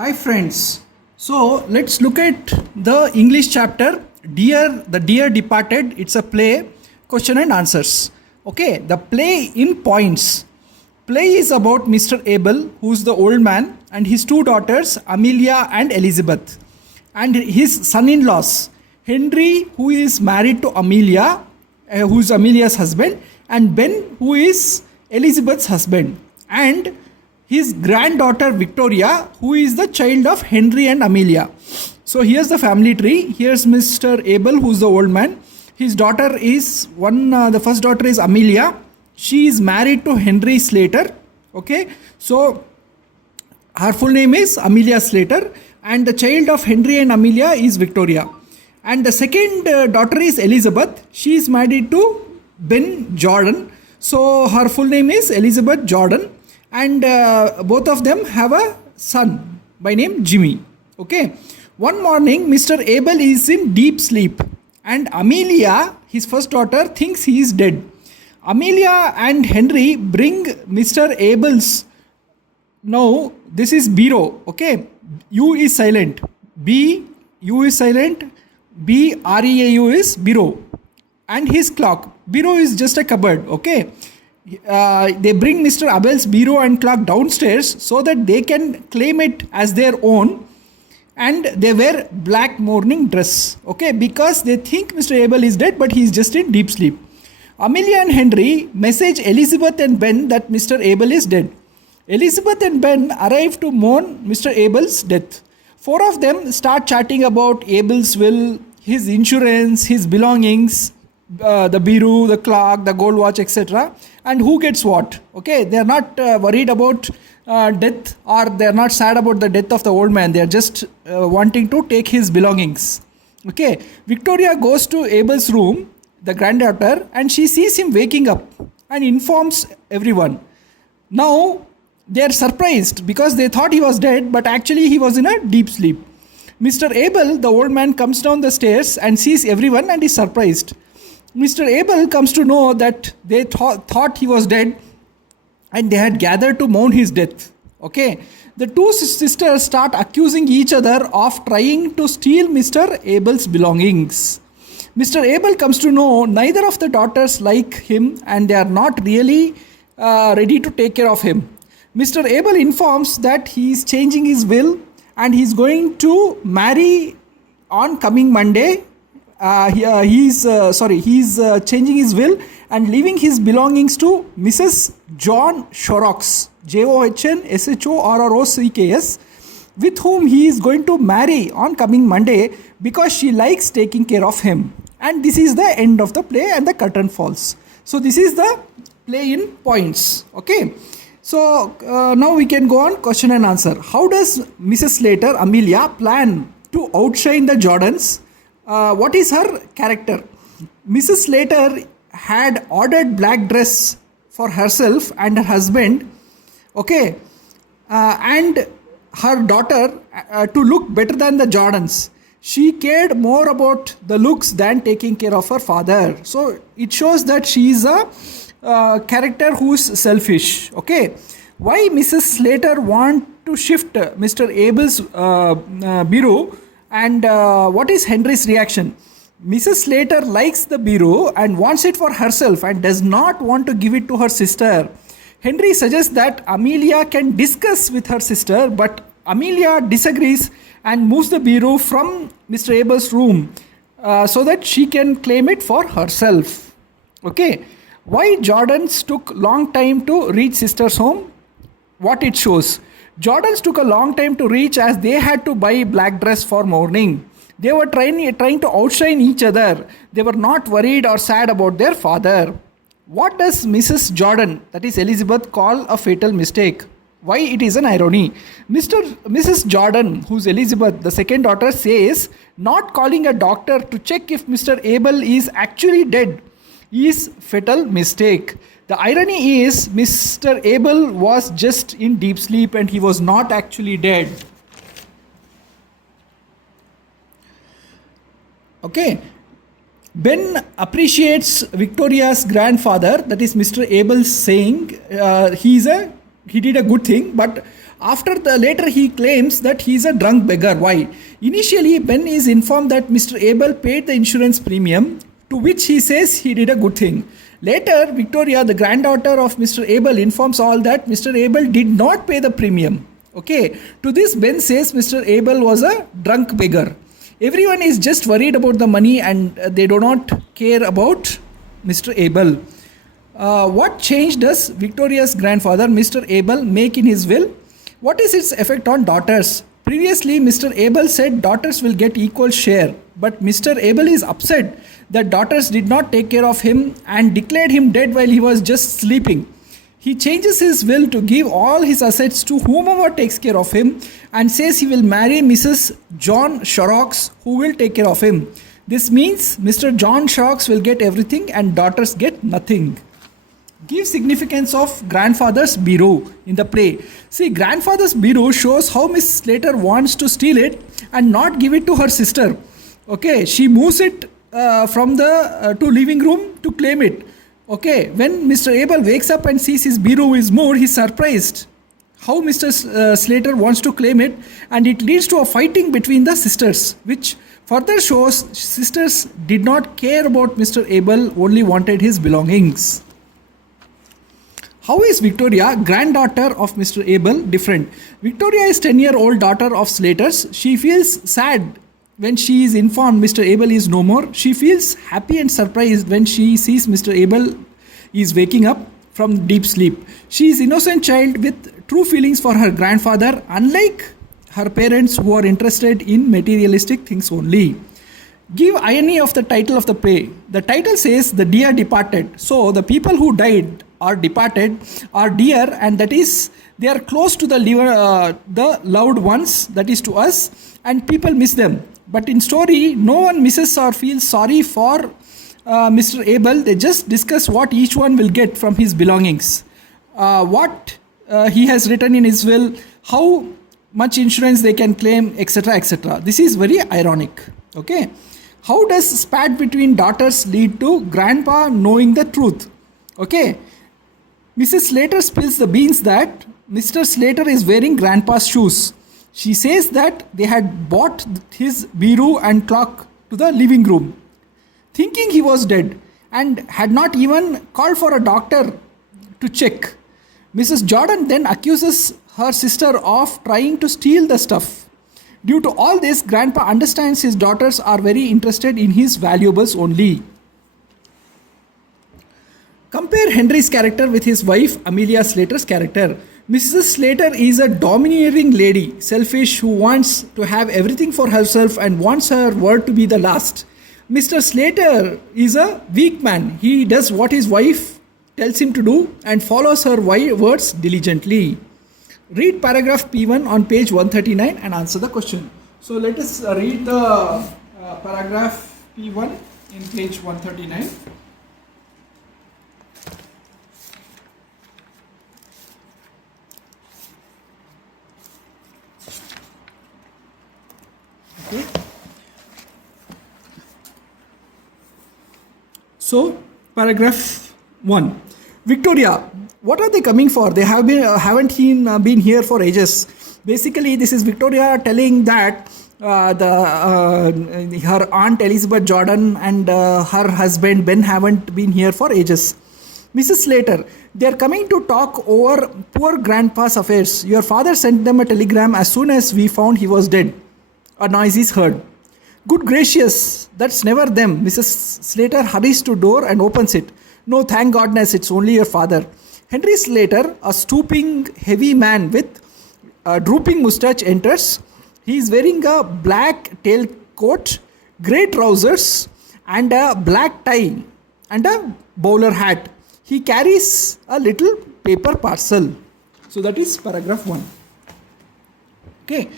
Hi friends. So let's look at the English chapter The Dear Departed. It's a play, question and answers. Okay, the play in points. Play is about Mr. Abel, who's the old man, and his two daughters, Amelia and Elizabeth, and his son-in-laws, Henry, who is married to Amelia, who's Amelia's husband, and Ben, who is Elizabeth's husband, and his granddaughter Victoria, who is the child of Henry and Amelia. So here's the family tree. Here's Mr. Abel, who's the old man. His daughter is the first daughter is Amelia. She is married to Henry Slater. Okay, so her full name is Amelia Slater, and the child of Henry and Amelia is Victoria. And the second daughter is Elizabeth. She is married to Ben Jordan. So her full name is Elizabeth Jordan, and both of them have a son by name Jimmy. Okay. One morning, Mr. Abel is in deep sleep, and Amelia, his first daughter, thinks he is dead. Amelia and Henry bring Mr. Abel's. Now this is bureau. Okay. U is silent. B U is silent. B R E A U is bureau, and his clock. Bureau is just a cupboard. Okay. They bring Mr. Abel's bureau and clock downstairs so that they can claim it as their own, and they wear black mourning dress, okay, because they think Mr. Abel is dead but he is just in deep sleep. Amelia and Henry message Elizabeth and Ben that Mr. Abel is dead. Elizabeth and Ben arrive to mourn Mr. Abel's death. Four of them start chatting about Abel's will, his insurance, his belongings, the bureau, the clock, the gold watch, etc. And who gets what. Okay, they are not worried about death, or they are not sad about the death of the old man. They are just wanting to take his belongings. Okay, Victoria goes to Abel's room, the granddaughter, and she sees him waking up and informs everyone. Now they are surprised because they thought he was dead, but actually he was in a deep sleep. Mr. Abel, the old man, comes down the stairs and sees everyone and is surprised. Mr. Abel comes to know that they thought he was dead, and they had gathered to mourn his death. Okay. The two sisters start accusing each other of trying to steal Mr. Abel's belongings. Mr. Abel comes to know neither of the daughters like him, and they are not really ready to take care of him. Mr. Abel informs that he is changing his will, and he is going to marry on coming Monday. He is changing his will and leaving his belongings to Mrs. John Shorrocks, JOHN SHORROCKS, with whom he is going to marry on coming Monday because she likes taking care of him. And this is the end of the play, and the curtain falls. So this is the play in points. Okay. So now we can go on question and answer. How does Mrs. Slater, Amelia, plan to outshine the Jordans? What is her character? Mrs. Slater had ordered black dress for herself and her husband, okay, and her daughter to look better than the Jordans. She cared more about the looks than taking care of her father. So it shows that she is a character who is selfish. Okay, why Mrs. Slater want to shift Mr. Abel's bureau? And what is Henry's reaction? Mrs. Slater likes the bureau and wants it for herself and does not want to give it to her sister. Henry suggests that Amelia can discuss with her sister, but Amelia disagrees and moves the bureau from Mr. Abel's room so that she can claim it for herself. Okay. Why Jordans took long time to reach sister's home? What it shows. Jordans took a long time to reach as they had to buy black dress for mourning. They were trying to outshine each other. They were not worried or sad about their father. What does Mrs. Jordan, that is Elizabeth, call a fatal mistake? Why it is an irony? Mrs. Jordan, who's Elizabeth, the second daughter, says not calling a doctor to check if Mr. Abel is actually dead is fatal mistake. The irony is Mr. Abel was just in deep sleep and he was not actually dead. Okay. Ben appreciates Victoria's grandfather, that is Mr. Abel, saying he did a good thing, but Later he claims that he is a drunk beggar. Why? Initially, Ben is informed that Mr. Abel paid the insurance premium, to which he says he did a good thing. Later, Victoria, the granddaughter of Mr. Abel, informs all that Mr. Abel did not pay the premium. Okay. To this, Ben says Mr. Abel was a drunk beggar. Everyone is just worried about the money and they do not care about Mr. Abel. What change does Victoria's grandfather, Mr. Abel, make in his will? What is its effect on daughters? Previously, Mr. Abel said daughters will get equal share, but Mr. Abel is upset that daughters did not take care of him and declared him dead while he was just sleeping. He changes his will to give all his assets to whomever takes care of him and says he will marry Mrs. John Shorrocks, who will take care of him. This means Mr. John Shorrocks will get everything and daughters get nothing. Give significance of grandfather's bureau in the play. See, grandfather's bureau shows how Miss Slater wants to steal it and not give it to her sister. Okay, she moves it from the to living room to claim it. Okay, when Mr. Abel wakes up and sees his bureau is moved, he's surprised how Mr. Slater wants to claim it, and it leads to a fighting between the sisters, which further shows sisters did not care about Mr. Abel, only wanted his belongings. How is Victoria, granddaughter of Mr. Abel, different? Victoria is 10-year-old daughter of Slater's. She feels sad when she is informed Mr. Abel is no more. She feels happy and surprised when she sees Mr. Abel is waking up from deep sleep. She is innocent child with true feelings for her grandfather, unlike her parents who are interested in materialistic things only. Give irony of the title of the play. The title says the dear departed. So the people who died or departed are dear, and that is they are close to the loved ones, that is to us, and people miss them. But in story, no one misses or feels sorry for Mr. Abel. They just discuss what each one will get from his belongings, what he has written in his will, how much insurance they can claim, etc., etc. This is very ironic. Okay, how does spat between daughters lead to grandpa knowing the truth? Okay, Mrs. Slater spills the beans that Mr. Slater is wearing grandpa's shoes. She says that they had bought his bureau and clock to the living room, thinking he was dead, and had not even called for a doctor to check. Mrs. Jordan then accuses her sister of trying to steal the stuff. Due to all this, grandpa understands his daughters are very interested in his valuables only. Compare Henry's character with his wife Amelia Slater's character. Mrs. Slater is a domineering lady, selfish, who wants to have everything for herself and wants her word to be the last. Mr. Slater is a weak man. He does what his wife tells him to do and follows her words diligently. Read paragraph P1 on page 139 and answer the question. So let us read the paragraph P1 in page 139. Okay. So, paragraph 1. Victoria, what are they coming for? They haven't been here for ages. Basically, this is Victoria telling that her aunt Elizabeth Jordan and her husband Ben haven't been here for ages. Mrs. Slater, they are coming to talk over poor grandpa's affairs. Your father sent them a telegram as soon as we found he was dead. A noise is heard. Good gracious, that's never them. Mrs. Slater hurries to door and opens it. No, thank goodness, it's only your father. Henry Slater, a stooping, heavy man with a drooping moustache, enters. He is wearing a black tailcoat, grey trousers, and a black tie, and a bowler hat. He carries a little paper parcel. So that is paragraph 1. Okay.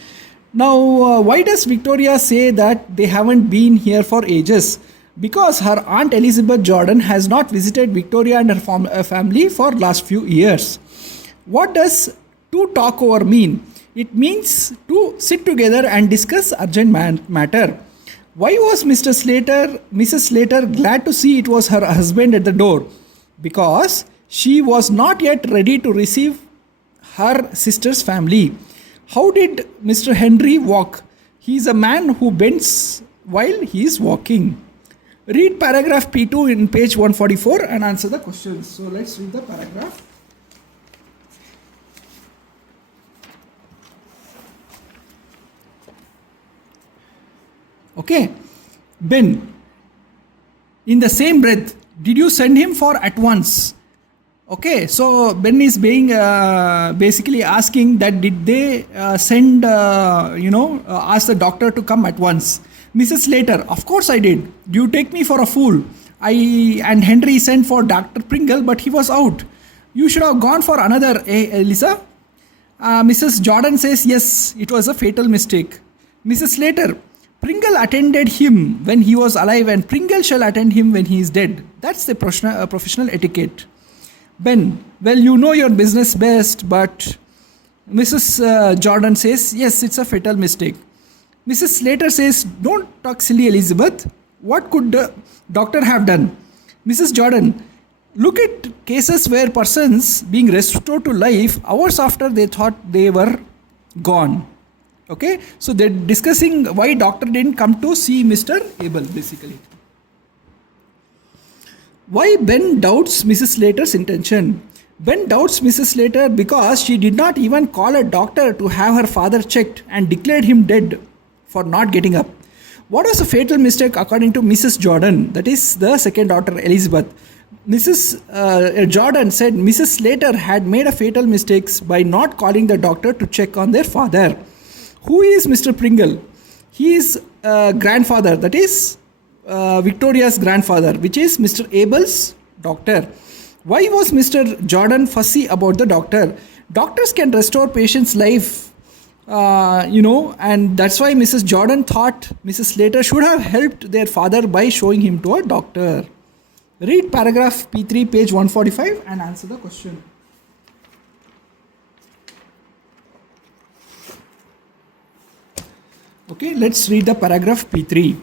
Now, why does Victoria say that they haven't been here for ages? Because her aunt Elizabeth Jordan has not visited Victoria and her family for last few years. What does to talk over mean? It means to sit together and discuss urgent matter. Why was Mrs. Slater glad to see it was her husband at the door? Because she was not yet ready to receive her sister's family. How did Mr. Henry walk? He is a man who bends while he is walking. Read paragraph P2 in page 144 and answer the questions. So let's read the paragraph. Okay. Ben, in the same breath, did you send him for at once? Okay, so Ben is being basically asking that did they send, ask the doctor to come at once. Mrs. Slater, of course I did. Do you take me for a fool? I and Henry sent for Dr. Pringle, but he was out. You should have gone for another, Elisa? Mrs. Jordan says, yes, it was a fatal mistake. Mrs. Slater, Pringle attended him when he was alive and Pringle shall attend him when he is dead. That's the professional etiquette. Ben, well, you know your business best, but Mrs. Jordan says, yes, it's a fatal mistake. Mrs. Slater says, don't talk silly, Elizabeth. What could the doctor have done? Mrs. Jordan, look at cases where persons being restored to life hours after they thought they were gone. Okay, so they're discussing why doctor didn't come to see Mr. Abel basically. Why Ben doubts Mrs. Slater's intention? Ben doubts Mrs. Slater because she did not even call a doctor to have her father checked and declared him dead for not getting up. What was a fatal mistake according to Mrs. Jordan, that is the second daughter Elizabeth? Mrs. Jordan said Mrs. Slater had made a fatal mistake by not calling the doctor to check on their father. Who is Mr. Pringle? He is grandfather, that is Victoria's grandfather, which is Mr. Abel's doctor. Why was Mr. Jordan fussy about the doctor? Doctors can restore patients' life, and that's why Mrs. Jordan thought Mrs. Slater should have helped their father by showing him to a doctor. Read paragraph P3, page 145 and answer the question. Okay, let's read the paragraph P3.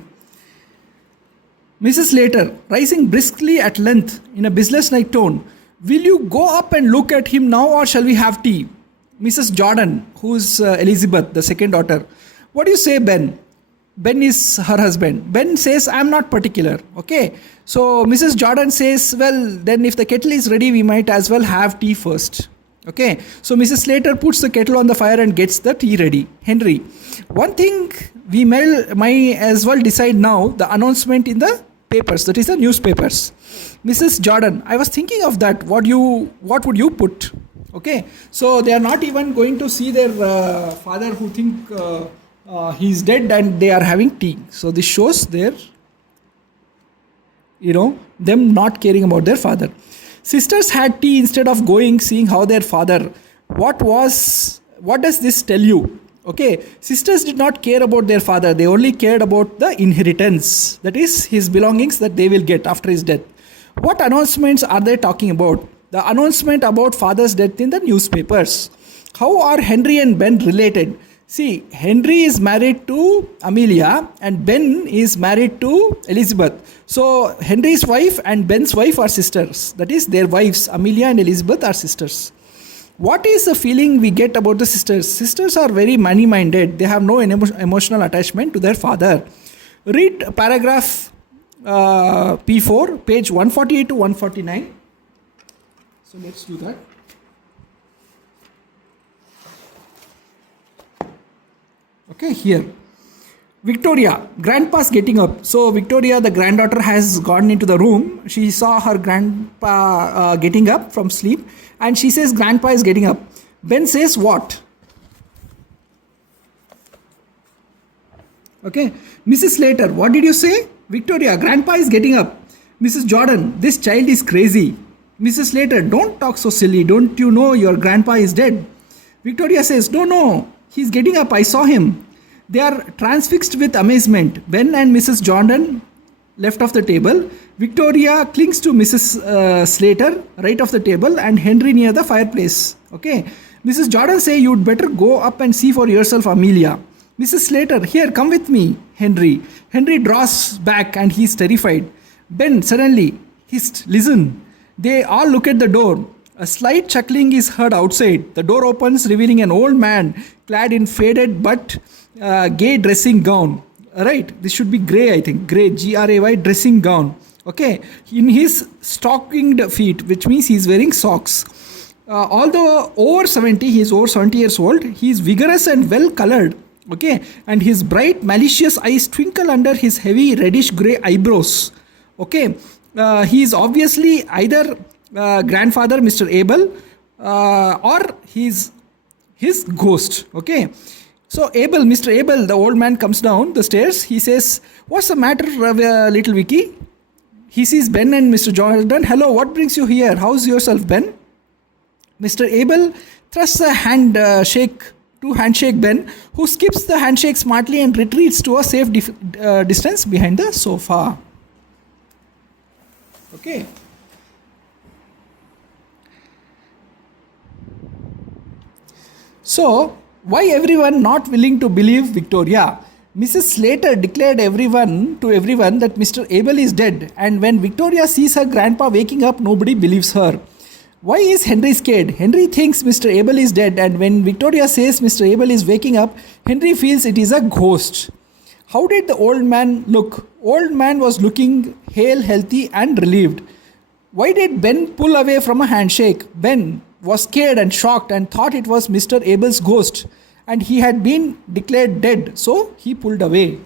Mrs. Slater, rising briskly at length in a business-like tone, will you go up and look at him now or shall we have tea? Mrs. Jordan, who's Elizabeth, the second daughter. What do you say, Ben? Ben is her husband. Ben says, I'm not particular. Okay. So Mrs. Jordan says, well, then if the kettle is ready, we might as well have tea first. Okay. So Mrs. Slater puts the kettle on the fire and gets the tea ready. Henry, one thing we might as well decide now, the announcement in the papers, that is the newspapers. Mrs. Jordan, I was thinking of that. What would you put? Okay. So they are not even going to see their father who think he's dead and they are having tea. So this shows their, them not caring about their father. Sisters had tea instead of seeing how their father. What does this tell you? Okay, sisters did not care about their father. They only cared about the inheritance. That is his belongings that they will get after his death. What announcements are they talking about? The announcement about father's death in the newspapers. How are Henry and Ben related? See, Henry is married to Amelia and Ben is married to Elizabeth. So Henry's wife and Ben's wife are sisters. That is, their wives, Amelia and Elizabeth, are sisters. What is the feeling we get about the sisters? Sisters are very money-minded. They have no emotional attachment to their father. Read paragraph P4, page 148 to 149. So let's do that. Okay, here. Victoria, grandpa's getting up. So Victoria, the granddaughter, has gone into the room. She saw her grandpa getting up from sleep and she says grandpa is getting up. Ben says what? Okay. Mrs. Slater, what did you say? Victoria, grandpa is getting up. Mrs. Jordan, this child is crazy. Mrs. Slater, don't talk so silly. Don't you know your grandpa is dead? Victoria says, no, he's getting up. I saw him. They are transfixed with amazement. Ben and Mrs. Jordan left of the table. Victoria clings to Mrs. Slater right of the table and Henry near the fireplace. Okay. Mrs. Jordan say, you'd better go up and see for yourself Amelia. Mrs. Slater, here, come with me, Henry. Henry draws back and he's terrified. Ben suddenly hissed, listen. They all look at the door. A slight chuckling is heard outside. The door opens, revealing an old man clad in faded but gay dressing gown. Right, this should be grey, I think. Grey, Gray, dressing gown. Okay, in his stockinged feet, which means he is wearing socks. Although over 70, he is over 70 years old, he is vigorous and well colored. Okay, and his bright, malicious eyes twinkle under his heavy reddish grey eyebrows. Okay, he is obviously either grandfather, Mr. Abel, or his ghost. Okay, so Abel, Mr. Abel, the old man comes down the stairs. He says, "What's the matter, little Vicky?" He sees Ben and Mr. Jordan. "Hello, what brings you here? How's yourself, Ben?" Mr. Abel thrusts a handshake Ben, who skips the handshake smartly and retreats to a safe distance behind the sofa. Okay. So, why everyone not willing to believe Victoria? Mrs. Slater declared to everyone that Mr. Abel is dead, and when Victoria sees her grandpa waking up, nobody believes her. Why is Henry scared? Henry thinks Mr. Abel is dead, and when Victoria says Mr. Abel is waking up, Henry feels it is a ghost. How did the old man look? Old man was looking hale, healthy and relieved. Why did Ben pull away from a handshake? Ben was scared and shocked and thought it was Mr. Abel's ghost, and he had been declared dead, so he pulled away.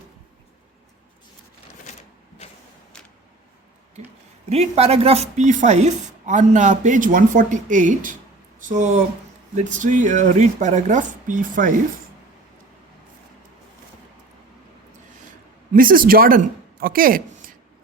Okay. Read paragraph P5 on page 148. So let's read paragraph P5. Mrs. Jordan, okay,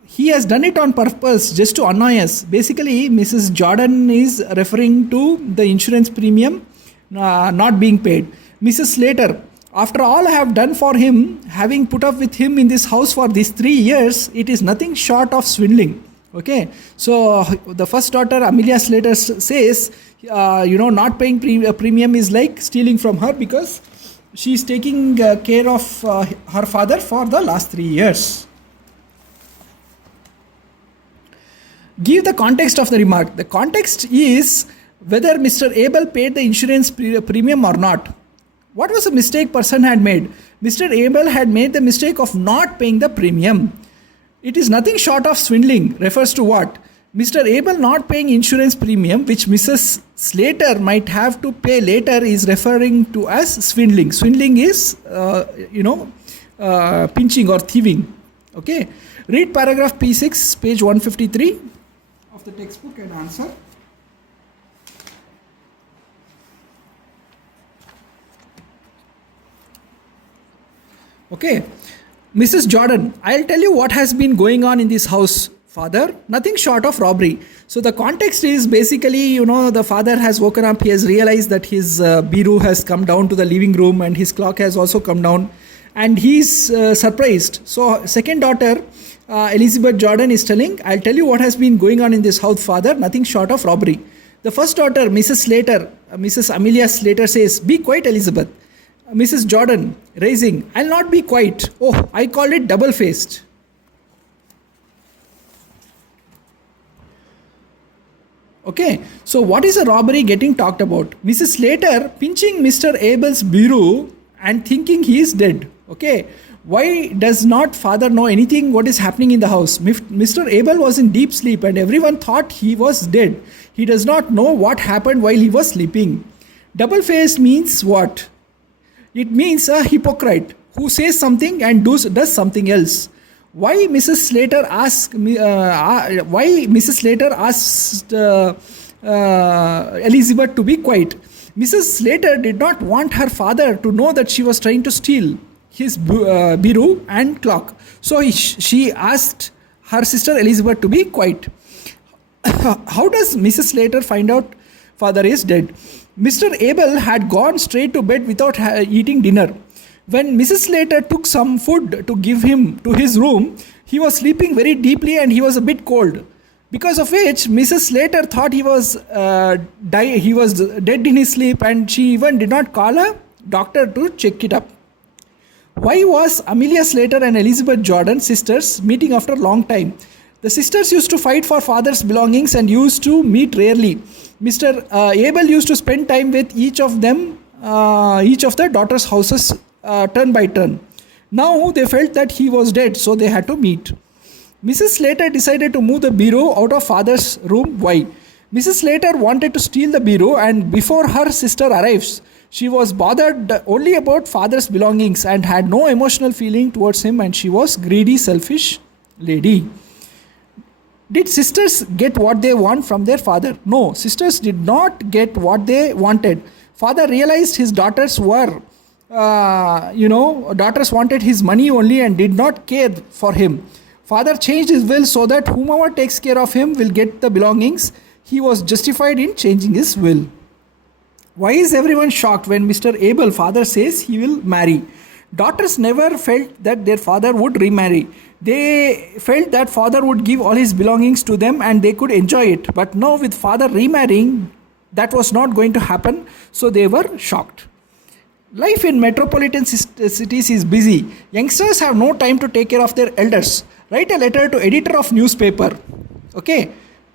he has done it on purpose just to annoy us. Basically, Mrs. Jordan is referring to the insurance premium not being paid. Mrs. Slater, after all I have done for him, having put up with him in this house for these 3 years, it is nothing short of swindling. Okay, so the first daughter, Amelia Slater, says, not paying premium is like stealing from her because she is taking care of her father for the last 3 years. Give the context of the remark. The context is whether Mr. Abel paid the insurance premium or not. What was the mistake person had made? Mr. Abel had made the mistake of not paying the premium. It is nothing short of swindling. Refers to what? Mr. Abel not paying insurance premium, which Mrs. Slater might have to pay later, is referring to as swindling. Swindling is, pinching or thieving. Okay. Read paragraph P6, page 153 of the textbook and answer. Okay. Mrs. Jordan, I'll tell you what has been going on in this house, father. Nothing short of robbery. So the context is basically, the father has woken up. He has realized that his Biru has come down to the living room and his clock has also come down. And he's surprised. So second daughter, Elizabeth Jordan, is telling, I'll tell you what has been going on in this house, father. Nothing short of robbery. The first daughter, Mrs. Slater, Mrs. Amelia Slater, says, be quiet, Elizabeth. Mrs. Jordan, raising, I'll not be quiet. Oh, I called it double-faced. Okay, so what is a robbery getting talked about? Mrs. Slater pinching Mr. Abel's bureau and thinking he is dead. Okay, why does not father know anything what is happening in the house? Mr. Abel was in deep sleep and everyone thought he was dead. He does not know what happened while he was sleeping. Double-faced means what? It means a hypocrite who says something and does something else. Why Mrs. Slater asked Elizabeth to be quiet? Mrs. Slater did not want her father to know that she was trying to steal his bureau and clock. So she asked her sister Elizabeth to be quiet. How does Mrs. Slater find out father is dead? Mr. Abel had gone straight to bed without eating dinner. When Mrs. Slater took some food to give him to his room, he was sleeping very deeply and he was a bit cold. Because of which Mrs. Slater thought he was dead in his sleep, and she even did not call a doctor to check it up. Why was Amelia Slater and Elizabeth Jordan sisters meeting after a long time? The sisters used to fight for father's belongings and used to meet rarely. Mr. Abel used to spend time with each of the daughters' houses turn by turn. Now they felt that he was dead, so they had to meet. Mrs. Slater decided to move the bureau out of father's room. Why? Mrs. Slater wanted to steal the bureau, and before her sister arrives, she was bothered only about father's belongings and had no emotional feeling towards him, and she was greedy, selfish lady. Did sisters get what they want from their father? No, sisters did not get what they wanted. Father realized his daughters were, daughters wanted his money only and did not care for him. Father changed his will so that whomever takes care of him will get the belongings. He was justified in changing his will. Why is everyone shocked when Mr. Abel, father, says he will marry? Daughters never felt that their father would remarry. They felt that father would give all his belongings to them and they could enjoy it. But now with father remarrying, that was not going to happen, so they were shocked. Life in metropolitan cities is busy. Youngsters have no time to take care of their elders. Write a letter to editor of newspaper. Okay.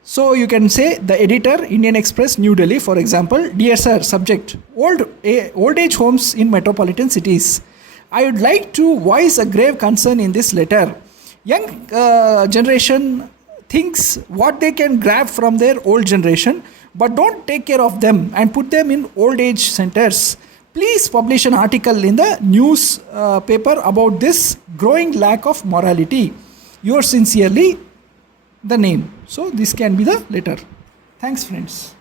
So you can say the editor, Indian Express, New Delhi, for example. Dear sir, subject, old age homes in metropolitan cities. I would like to voice a grave concern in this letter. Young generation thinks what they can grab from their old generation, but don't take care of them and put them in old age centers. Please publish an article in the news paper about this growing lack of morality. Yours sincerely, the name. So this can be the letter. Thanks, friends.